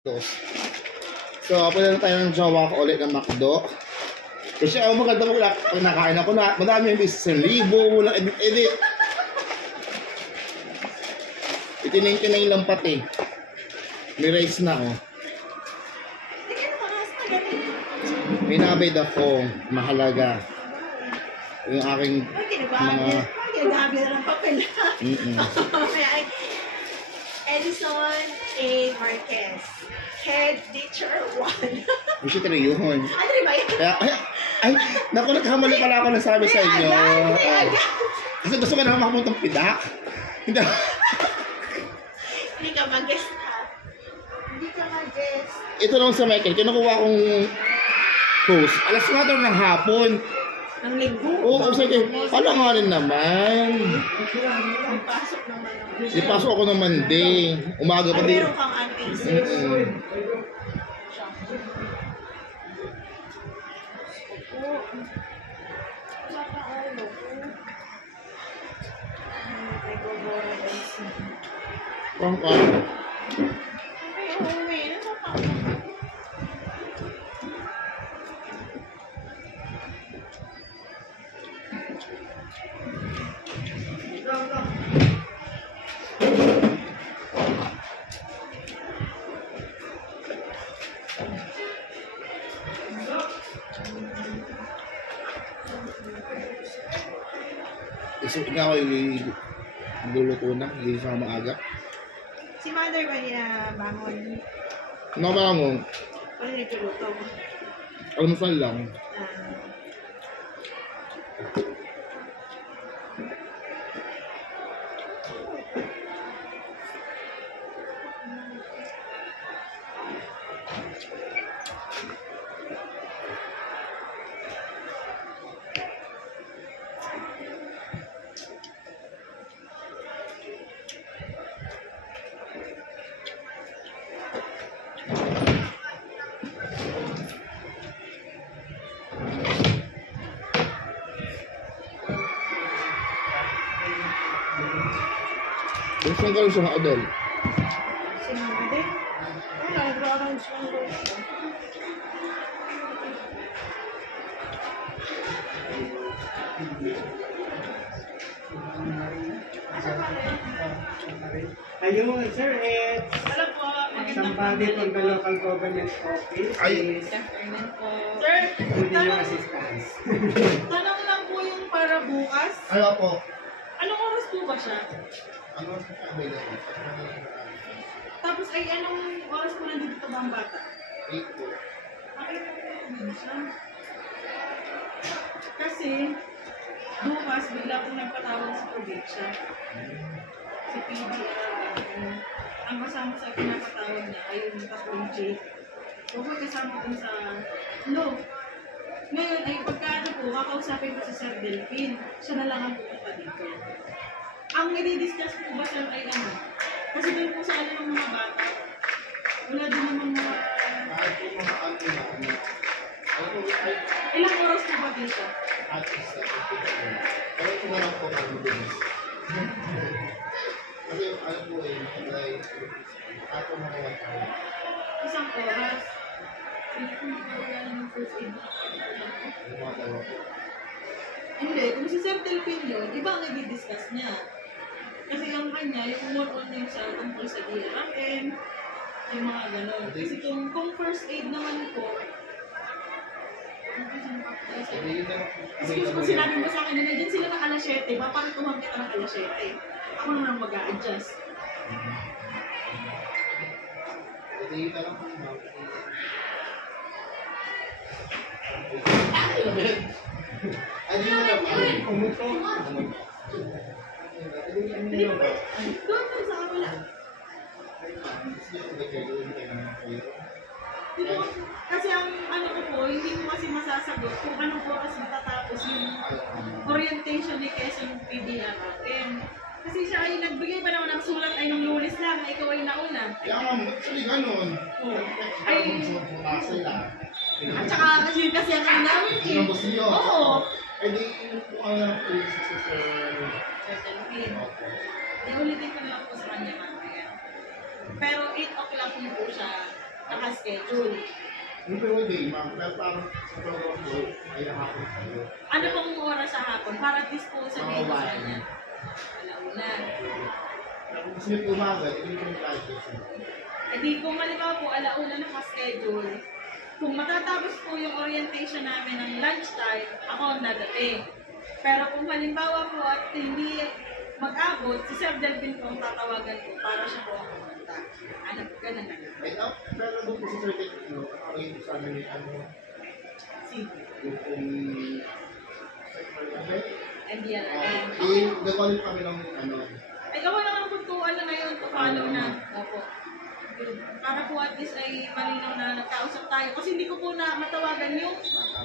So, pwede na tayo ng jowa ko ulit ng McDo. Kasi ako maganda mo pag nakain ako na madami yung 1,000, walang edit. Itinay lang pati. May rice na oh. May nabid ako, mahalaga. Yung aking mga... Ginagabi na ng papel. Kaya Edison A. Marquez, Head Teacher 1. Gusto tayo yun. Ano ba yun? Ay, naku, nagkamali pala ako na sabi sa inyo. Kasi gusto ko na makapuntang pidak. Hindi ka mag-guest ha? Hindi ka mag-guest. Ito lang sa Michael, kinukuha kong host. Alas 4 ng hapon. Ang linggo? Oo, sige. Ano nga rin naman? Ipasok naman. Ipasok ako ng Monday. Umaga pa din. Meron kang anti-exam. Pangka. Isip nga ako yung luluto na, hindi sa maaga. Si mother ba niya bangon? Nakabangon, Ano nagluto mo? almusal lang. Saan ka rin siya Adel? Si mama din? Wala, nag-arrange lang daw siya. Ayun, Sir Ed. Hello po. Somebody from the local government office Ay. is Sir, needing your assistance. tanong lang po yung para bukas. Ano po? Anong oras po ba siya? Ano sa available? Tapos ay anong oras po nandito ba ang bata? 8 po. Ayun siya. Kasi, bukas bigla po nagpatawag sa probinsya. Si PDR. Ang kasama sa pinapatawag niya ay yung tatlong J. Huwag kasama dun sa no. Ngayon ay pagka po, kakausapin ko si Sir Delphine. Siya na lang ang pupunta dito. Ang i-discuss po ba sir ay ano? Kasi doon po sa ano ng mga bata, wala din namang mga... Kahit po mga ano na ano. Ilang oras po ba dito? At least na po. Pero kung wala po kami din. Kasi ano po eh, like, ako mga 1 hour. Isang oras. Hindi ko magkawala ng first aid. Yung mga tawa po. Hindi, kung si Sir Delphine yun, iba ang i-discuss niya. Kasi yung kanya, yung more on yung sa tungkol sa DRM, yung mga gano'n. Kasi kung first aid naman po, kasi kung sinabi mo sa akin na nandiyan sila ng alas 7, bakit tumang kita ng alas 7? Ako naman mag-a-adjust. Ito lang po. Ay, di mo na pa. Kumuto. Hindi ba? Doon pa sa kabila. Kasi ang ano ko po, hindi ko kasi masasagot kung anong oras matatapos yung orientation ni Quezon PDR natin. Kasi siya ay nagbigay pa naman ng sulat ay nung Lunes lang, na ikaw ay nauna. Kaya nga, actually ganun. Ay, at saka kasi ang ano namin eh. Sinabos niyo? Oo. Eh di, kung ano lang po yung sa Certain pin. Iulitin ko na lang po sa kanya mamaya. Pero 8 o'clock na po siya naka-schedule. Yung pero day, ma'am, pero parang sa program ko, ay nakapon kayo. Ano pong oras sa hapon? Para at least po sabihin ko Mga sa kanya. Alauna. Tapos yung umaga, hindi ko yung classes. E di kung halimbawa po, alauna naka-schedule, kung matatapos po yung orientation namin ng lunchtime, ako ang dadating. Pero kung halimbawa po at hindi mag-abot, si Sir Delvin po ang tatawagan ko para siya po ang pumunta. Ano, ganun na lang. Ay, pero doon po sa certain, nakakaroon ko sa amin yung ano, Sige. yung And yan na lang. gagawin kami ng ano, Ay, gawa lang ang puntuan na ngayon to follow na. Opo. Para po at least ay malinaw na nagkausap tayo. Kasi hindi ko po na matawagan yung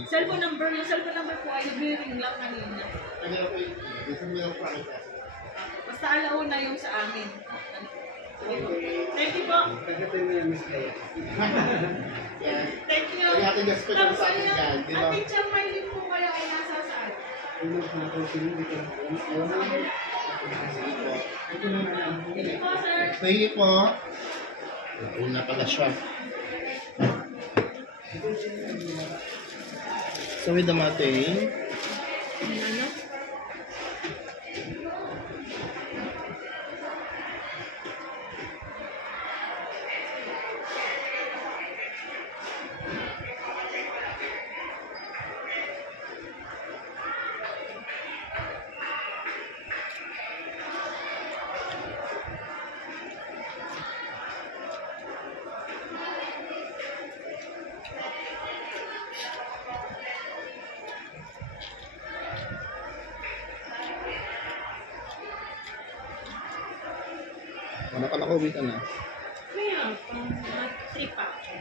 cellphone number. Yung cellphone number po ay nag-ring lang kanina. kanya na po yung, gusto mo yung private class. Basta alauna yung sa amin. Sige po. Thank you po. Kagatoy mo yung Miss Kaya. Yan. Thank you. Kaya ating gaspet Tapos sa atin ayun, yan, di ba? Ate Chang Maylin po kayo ay nasa saan? Ano po ako sinunod ko? Ayaw na ako. Sige po. Ito na lang. Thank you po, sir. Sige po. Una pala siya. So with the mating, Ano? wala ka nakawit na. Kaya, mag-trip ako.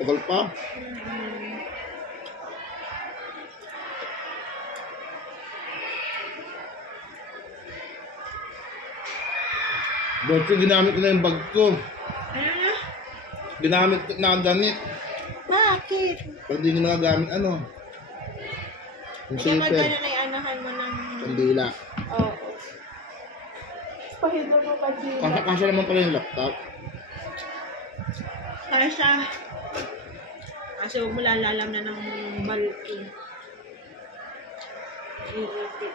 Tagal pa. Dati ginamit ko na yung bag ko. Ano na? Ginamit ko na ang damit. Bakit? Pag di ko nagagamit, ano? Yung Kaya zipper. magkano na anahan mo ng... Kandila. Oo. Pahidro mo pa Kasya naman pala yung laptop. Kasha. Kasi huwag mo lalalam na ng bulky. Iipit.